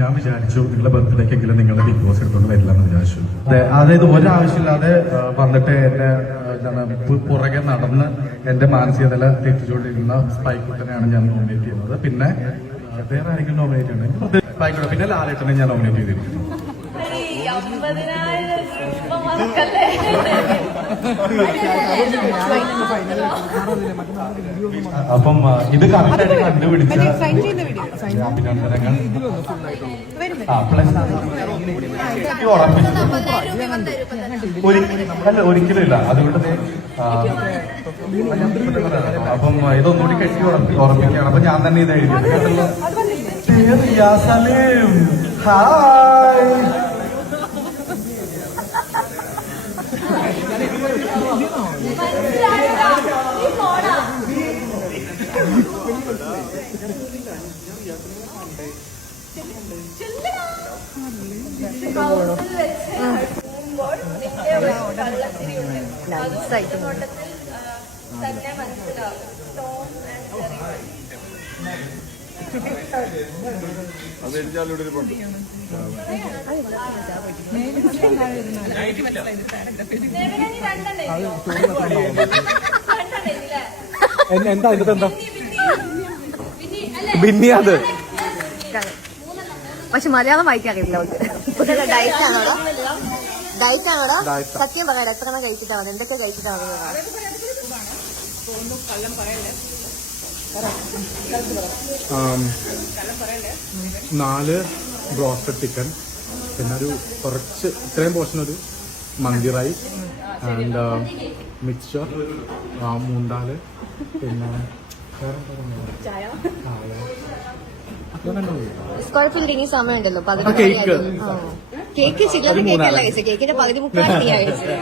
ഞാൻ വിചാരിച്ചു നിങ്ങളുടെ ബർത്ത്ഡേക്കെങ്കിലും നിങ്ങളുടെ ബിഗ് ബോസ് എടുത്തോണ്ട് വരില്ല എന്ന് വിചാരിച്ചു. അതായത് ഒരാവശ്യമില്ലാതെ വന്നിട്ട് എന്നെ പുറകെ നടന്ന് എന്റെ മാനസികതല തെറ്റിച്ചുകൊണ്ടിരിക്കുന്ന സ്പൈക്കുട്ടനെയാണ് ഞാൻ നോമിനേറ്റ് ചെയ്യുന്നത്. പിന്നെ വേറെ ആരെങ്കിലും നോമിനേറ്റ് ചെയ്യണമെങ്കിൽ സ്പൈക്കുട്ടൻ, പിന്നെ ലാലേട്ടനെ ഞാൻ നോമിനേറ്റ് ചെയ്തിരിക്കുന്നു. അപ്പം ഇത് കറക്റ്റായിട്ട് കണ്ടുപിടിച്ച അഭിനന്ദനങ്ങൾ. ഒരിക്കലും ഇല്ല. അതുകൊണ്ട് അപ്പം ഇതൊന്നുകൂടി കെട്ടി ഉറപ്പിക്കുകയാണ്. അപ്പൊ ഞാൻ തന്നെ ഇത് എഴുതിയത്. ഹായ്, എന്താ ഇതിന്റെ എന്താ ബിന്നി? അത് പക്ഷെ മലയാളം വായിക്കാറില്ല. ഡയറ്റാണോടാ? സത്യം പറയാം, എത്ര എണ്ണം കഴിച്ചിട്ടാണ്, എന്തൊക്കെ കഴിച്ചിട്ടാണ്? 4 ബ്രോസ്റ്റഡ് ചിക്കൻ, പിന്നെ ഒരു കുറച്ച് ഇത്രയും പോർഷൻ ഒരു മന്തി റൈസ് ആൻഡ് മിക്സ്ചർ, മൂണ്ടാല്, പിന്നെ കുഴപ്പമില്ല, ഇനി സമയമുണ്ടല്ലോ. കേക്ക് ചില്ലറ കേക്കല്ല കഴിച്ചത്, കേക്കിന്റെ പകുതി മുക്കാണ് നീ കഴിച്ചത്.